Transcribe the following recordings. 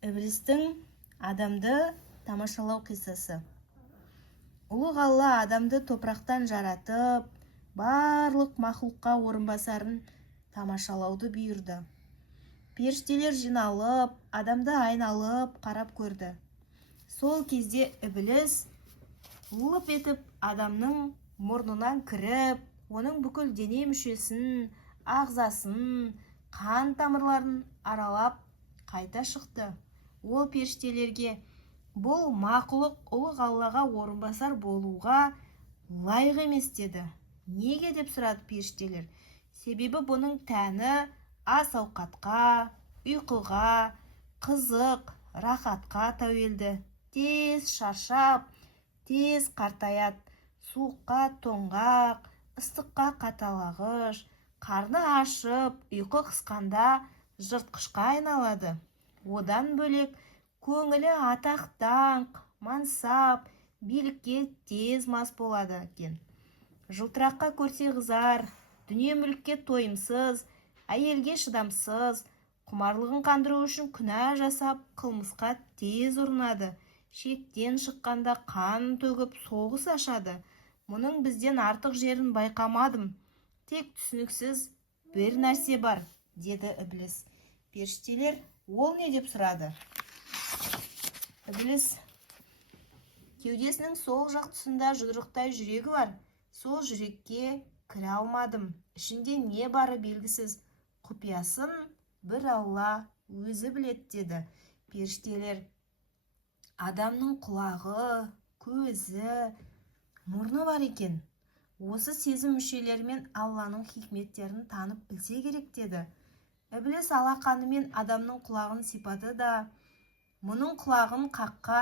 Іблістің адамды тамашалау қиссасы. Ұлық Алла адамды топырақтан жаратып, барлық мақлұққа орынбасарын тамашалауды бұйырды. Періштелер жиналып, адамды айналып қарап көрді. Сол кезде Ібліс лып етіп адамның мұрнынан кіріп, оның бүкіл дене мүшесін, ағзасын, қан тамырларын аралап қайта шықты. Ол періштелерге: бұл мақұлық ұлық Аллаға орынбасар болуға лайық емес деді. Неге деп сұрады періштелер. Себебі бұның тәні ас ауқатқа, ұйқыға, қызық, рахатқа тәуелді. Тез шаршап, тез қартаяды, суыққа тоңғақ, ыстыққа қаталағыш, қарны ашып, ұйқы қысқанда жыртқышқа айналады. Одан бөлек көңілі атақ-даңқ, мансап, билікке тез мас болады екен. Жылтыраққа көрсе қызар, дүние мүлікке тойымсыз, әйелге шыдамсыз, құмарлығын қандыру үшін күнә жасап, қылмысқа тез ұрынады. Шектен шыққанда қан төгіп, соғыс ашады. Мұның бізден артық жерін байқамадым. Тек түсініксіз бір нәрсе бар, деді Ібліс. Періштелер: ол не деп сұрады. Ібліс: кеудесінің сол жақ тұсында жұдырықтай жүрегі бар. Сол жүрекке кіре алмадым. Ішінде не бары белгісіз. Құпиясын бір Алла өзі біледі, деді. Періштелер: адамның құлағы, көзі, мұрны бар екен. Осы сезім мүшелерімен Алланың хикметтерін танып білсе керек, деді. Ібліс алақанымен адамның құлағын сипады да: мұның құлағын қаққа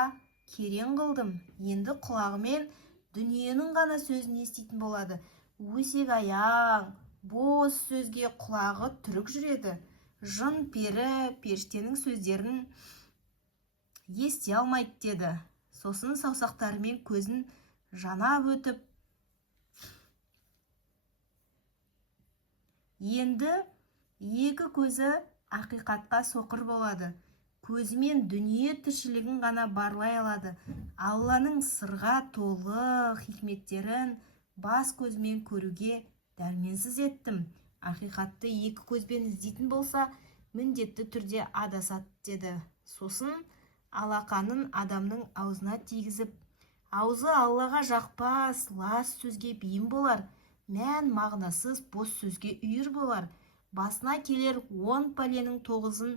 керең қылдым. Енді құлағымен дүниенің ғана сөзін еститін болады. Өсек аяң, бос сөзге құлағы түрік жүреді. Жын пері періштенің сөздерін ести алмайды, деді. Сосын саусақтарымен көзін жанап өтіп, енді екі көзі ақиқатқа соқыр болады. Көзімен дүние тіршілігін ғана барлай алады. Алланың сырға толы хикметтерін бас көзімен көруге дәрменсіз еттім. Ақиқатты екі көзбен іздейтін болса, міндетті түрде адасады, деді. Сосын алақанын адамның аузына тигізіп, аузы Аллаға жақпас, лас сөзге бейім болар, мән мағынасыз бос сөзге үйір болар. Басына келер 10 пәленің 9-ын